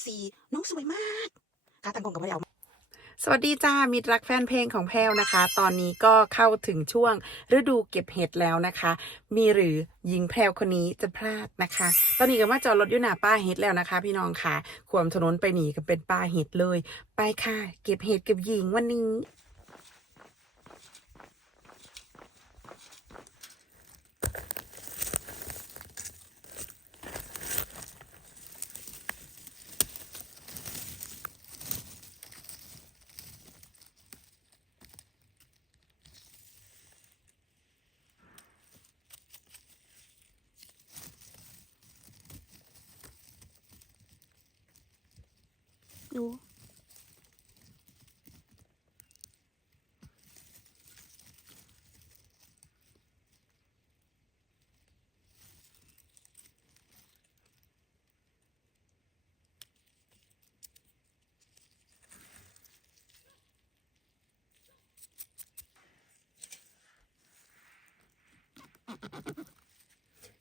24น้องสวยมากกาตังกงกับไม่ได้เอาสวัสดีจ้ามีรรักแฟนเพลงของแพลวนะคะ ตอนนี้ก็เข้าถึงช่วงฤดูเก็บเห็ดแล้วนะคะ มีหรือหญิงแพลวคนนี้จะพลาดนะคะ ตอนนี้ก็มาจอดรถอยู่หน้าป้าเห็ดแล้วนะคะ พี่น้องค่ะขวมถนนไปหนีกันเป็นป้าเห็ดเลย ไปค่ะ เก็บเห็ดเก็บหญิงวันนี้ ดู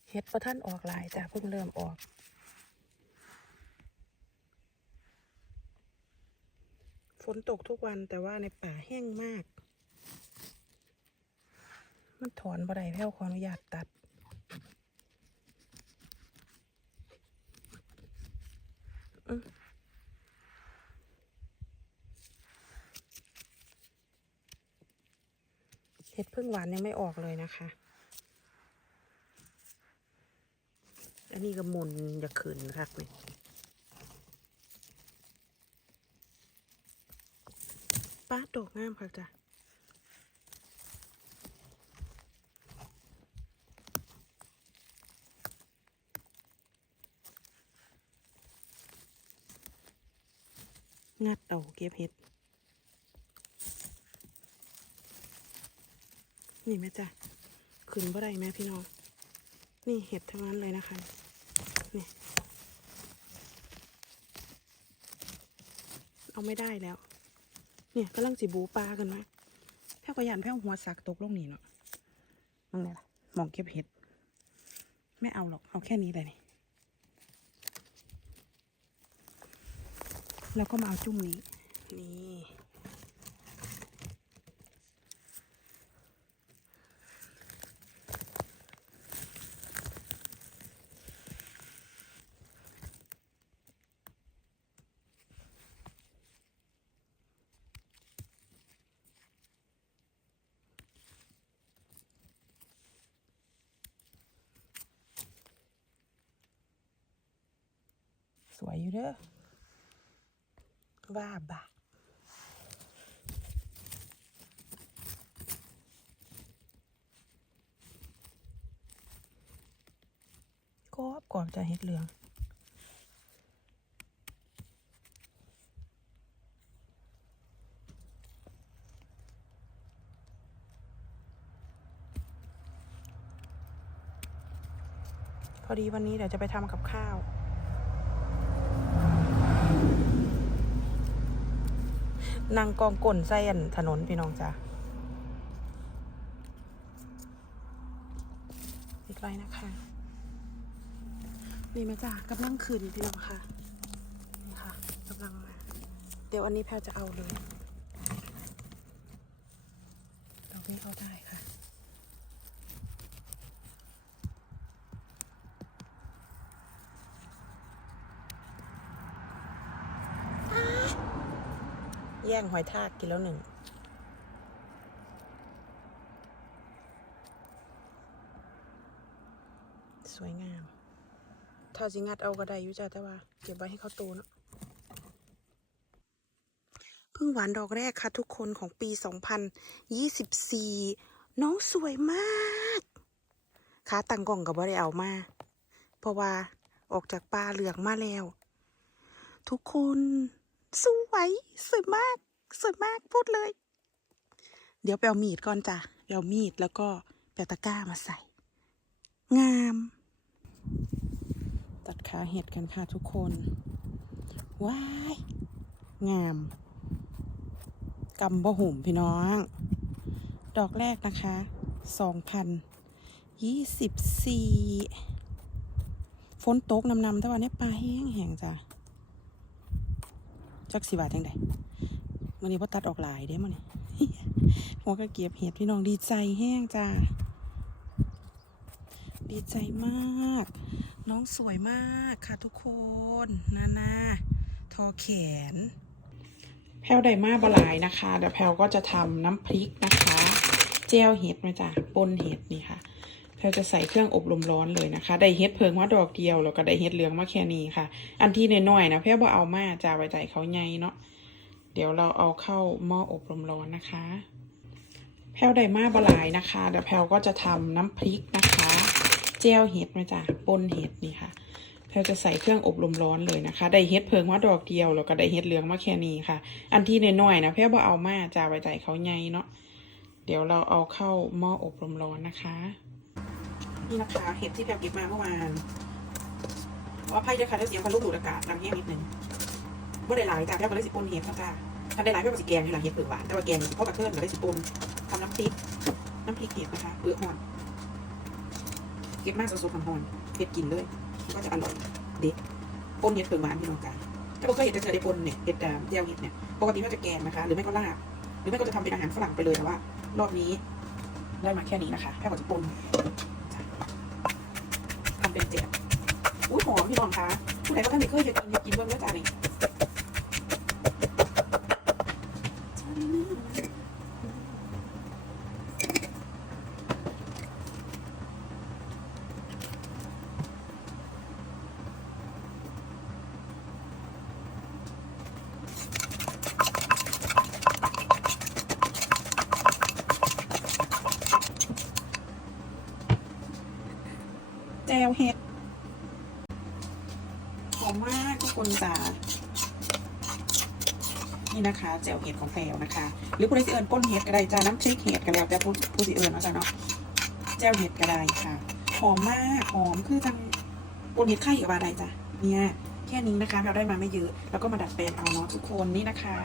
เห็ดประท่านออกลายจ้ะเพิ่งเริ่มออก นตกทุกวันแต่ว่าในป่าแห้งมาก มันถอนบ่ได้แพ้วขออนุญาตตัด เห็ดพึ่งหวานยังไม่ออกเลยนะคะ อันนี้ก็มุนอย่าขืนคักเล ป้าดดอกงามค่ะจ้ะงัดเอาเก็บเห็ด นี่แม่จ้ะขึ้นบ่ได้แม่พี่น้อง นี่เห็ดทั้งนั้นเลยนะคะ นี่ เอาไม่ได้แล้ว เนี่ยกำลังสิบูปลากันไหมแพ้กระยานแพ้หัวสักตกลงนี่เนาะมองไงล่ะมองเก็บเห็ด ไม่เอาหรอก เอาแค่นี้เลยนี่แล้วก็มาเอาจุ่มนี้ นี่ สวยอยู่เด้อว่าบะกรอบกรอบจะเห็ดเหลืองพอดีวันนี้เดี๋ยวจะไปทำกับข้าว นางกองก่นไส้อันถนนพี่น้องจ้ะอีกไรนะคะ นี่มาจ้ะกำลังขึ้นพี่น้องค่ะ นี่ค่ะกำลังมา เดี๋ยวอันนี้แพรจะเอาเลยเราไม่เอาได้ค่ะ แย่งหอยทากกินแล้วหนึ่ง สวยงาม ถ้าสิงัดเอาก็ได้ยู่จ้ะแต่ว่า เก็บไว้ให้เขาโตเนาะพึ่งหวานดอกแรกค่ะทุกคนของปี 2024 น้องสวยมากขาตังกล่องกับว่าได้เอามา เพราะว่าออกจากป่าเหลืองมาแล้ว ทุกคน สวย สวยมาก สวยมากพูดเลย เดี๋ยวไปเอามีดก่อนจ้ะไปเอามีดแล้วก็ไปเอาตะกร้ามาใส่ งาม ตัดขาเห็ดกันค่ะทุกคน ว้าย งามกำบะหุ่มพี่น้อง ดอกแรกนะคะสองพันยี่สิบสี่ฝนตกนำๆแต่ว่าเนี่ยปลาแห้งแห้งจ้ะจักสิบาทจังได มันนี้พ่ตัดออกหลายเด้มันนี่หัวก็เก็บเห็ดพี่น้องดีใจแห้งจ้า ดีใจมาก น้องสวยมากค่ะทุกคนนานาทอแขน แพลวได้มาบหลายนะคะ เดี๋ยวแพลวก็จะทำน้ำพริกนะคะ เจลเห็ดมาจากปนเห็ดนี่ค่ะ แพลวจะใส่เครื่องอบลมร้อนเลยนะคะ ได้เห็ดเพิงมาดอกเดียวแล้วก็ได้เห็ดเหลืองมาแค่นี้ค่ะ อันที่น้อยๆนะแพลวบ่เอามาจะไว้ใจเขาใหญ่เนาะ ดี๋ยวเราเอาเข้าหม้ออบลมร้อนนะคะ แพลวไดมาบลายนะคะเดี๋ยวแพลวก็จะทำน้ำพริกนะคะเจลเห็ดมาจากปนเห็ดนี่ค่ะแพลวจะใส่เครื่องอบลมร้อนเลยนะคะ ได้เห็ดเพิงมาดอกเดียวแล้วก็ได้เห็ดเหลืองมาแค่นี้ค่ะ อันที่น้อยๆนะแพลวบ่เอามาจะไว้ใจเขาใหญ่เนาะเดี๋ยวเราเอาเข้าหม้ออบลมร้อนนะคะ นี่นะคะเห็ดที่แพลวเก็บมาเมื่อวานว่าไพ่ด้วยค่ะด้วยเสียงพันลูกดูดอากาศดังแห้นิดนึงว่าได้หลายจ้าแพลวก็เลยสิปนเห็ดค่ะจ้า ถ้าได้หลายแพลวก็สิแกงนี่แหละเห็ดเผือกหวานแต่ว่าแกงนี่พ่อกระเทินก็ได้สิปนทำน้ำพริกน้ำพริกเห็ดนะคะเปลือกหอนเก็บมากสดๆหอนๆเห็ดกินเลยก็จะอร่อยเด็ดปนเห็ดเผือกหวานพี่น้องจ้าถ้าบอกเคยเห็นจะเจอได้ปนเนี่ยเห็ดดามเจียวเห็ดเนี่ยปกติเขาจะแกงนะคะ หรือไม่ก็ลาบหรือไม่ก็จะทำเป็นอาหารฝรั่งไปเลยแต่ว่า รอบนี้ได้มาแค่นี้นะคะแค่กว่าจะปนทำเป็นเจ็ดอุ้ยหอมพี่น้องคะผู้ใดก็ท่านไม่เคยจะกินอยากกินเบิ้งแล้วจ้านี่ แจวเห็ดหอมมากทุกคนจ้านี่นะคะแจวเห็ดของแพลวนะคะ หรือผู้ใดสิเอิญก้นเห็ดก็ได้จ้าน้ำพริกเห็ดก็แล้วแต่ผู้ผู้สิเอิญเนาะจ้าเนาะแจวเห็ดก็ได้ค่ะหอมมากหอมคือจังปนเห็ดไข่กับบาไดจ้ะเนี่ยแค่นี้นะคะเราได้มาไม่เยอะแล้วก็มาดัดแปลงเอาเนาะทุกคนนี่นะคะ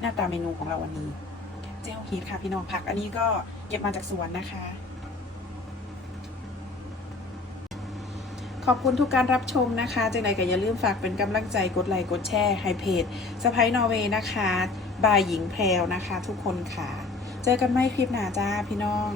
หน้าตาเมนูของเราวันนี้แจวเห็ดค่ะพี่น้องผักอันนี้ก็เก็บมาจากสวนนะคะ ขอบคุณทุกการรับชมนะคะจังใดก็อย่าลืมฝากเป็นกำลังใจกดไลค์กดแชร์ให้เพจสไปนอร์เวย์นะคะ บายหญิงแพรวนะคะ ทุกคนค่ะ เจอกันไม่คลิปหน้าจ้าพี่น้อง